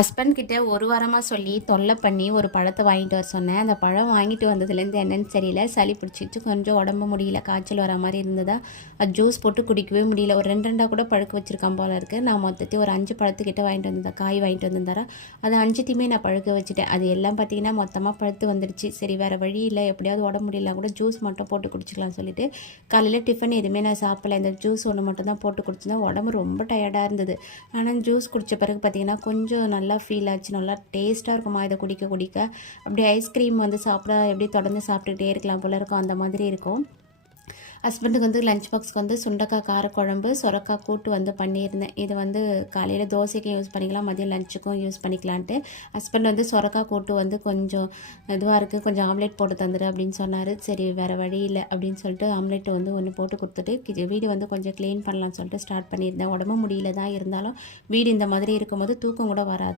Husband கிட்ட ஒரு வாரமாக சொல்லி தொல்லை பண்ணி ஒரு பழத்தை வாங்கிட்டு வர சொன்னேன். அந்த பழம் வாங்கிட்டு வந்ததுலேருந்து என்னன்னு தெரியல, சளி பிடிச்சிச்சு, கொஞ்சம் உடம்பு முடியல, காய்ச்சல் வர மாதிரி இருந்ததா. அது ஜூஸ் போட்டு குடிக்கவே முடியல. ஒரு 2 கூட பழுக்க வச்சிருக்கான் போல இருக்குது. நான் மொத்தத்தையும் ஒரு 5 பழத்துக்கிட்ட வாங்கிட்டு வந்திருந்தேன், காய் வாங்கிட்டு வந்திருந்தாரா. அது 5த்தையுமே நான் பழுக்க வச்சுட்டேன். அது எல்லாம் பார்த்தீங்கன்னா மொத்தமாக பழுத்து வந்துடுச்சு. சரி வேறு வழி இல்லை, எப்படியாவது உடம்பு முடியல கூட ஜூஸ் மட்டும் போட்டு குடிச்சிக்கலாம்னு சொல்லிட்டு காலையில் டிஃபன் எதுவுமே நான் சாப்பிடல. இந்த ஜூஸ் ஒன்று மட்டும் தான் போட்டு குடிச்சிருந்தேன். உடம்பு ரொம்ப டயர்டாக இருந்தது. ஆனால் ஜூஸ் குடித்த பிறகு பார்த்தீங்கன்னா கொஞ்சம் நல்லா ஃபீல் ஆச்சு. நல்லா டேஸ்ட்டாக இருக்குமா இதை குடிக்க குடிக்க. அப்படியே ஐஸ்கிரீம் வந்து சாப்பிட எப்படி தொடர்ந்து சாப்பிட்டுக்கிட்டே இருக்கலாம் போல இருக்கும், அந்த மாதிரி இருக்கும். ஹஸ்பண்டுக்கு வந்து லஞ்ச் பாக்ஸ்க்கு வந்து சுண்டக்காய் காரக்குழம்பு, சொரக்காய் கூட்டு வந்து பண்ணியிருந்தேன். இது வந்து காலையில் தோசைக்கும் யூஸ் பண்ணிக்கலாம், மதியம் லஞ்சுக்கும் யூஸ் பண்ணிக்கலான்ட்டு. ஹஸ்பண்ட் வந்து சொரக்காய் கூட்டு வந்து கொஞ்சம் இதுவாக இருக்குது, கொஞ்சம் ஆம்லேட் போட்டு தந்துடு அப்படின்னு சொன்னார். சரி வேறு வழி இல்லை அப்படின்னு சொல்லிட்டு ஆம்லேட் வந்து ஒன்று போட்டு கொடுத்துட்டு வீடு வந்து கொஞ்சம் க்ளீன் பண்ணலான்னு சொல்லிட்டு ஸ்டார்ட் பண்ணியிருந்தேன். உடம்பு முடியல தான், இருந்தாலும் வீடு இந்த மாதிரி இருக்கும்போது தூக்கம் கூட வராது.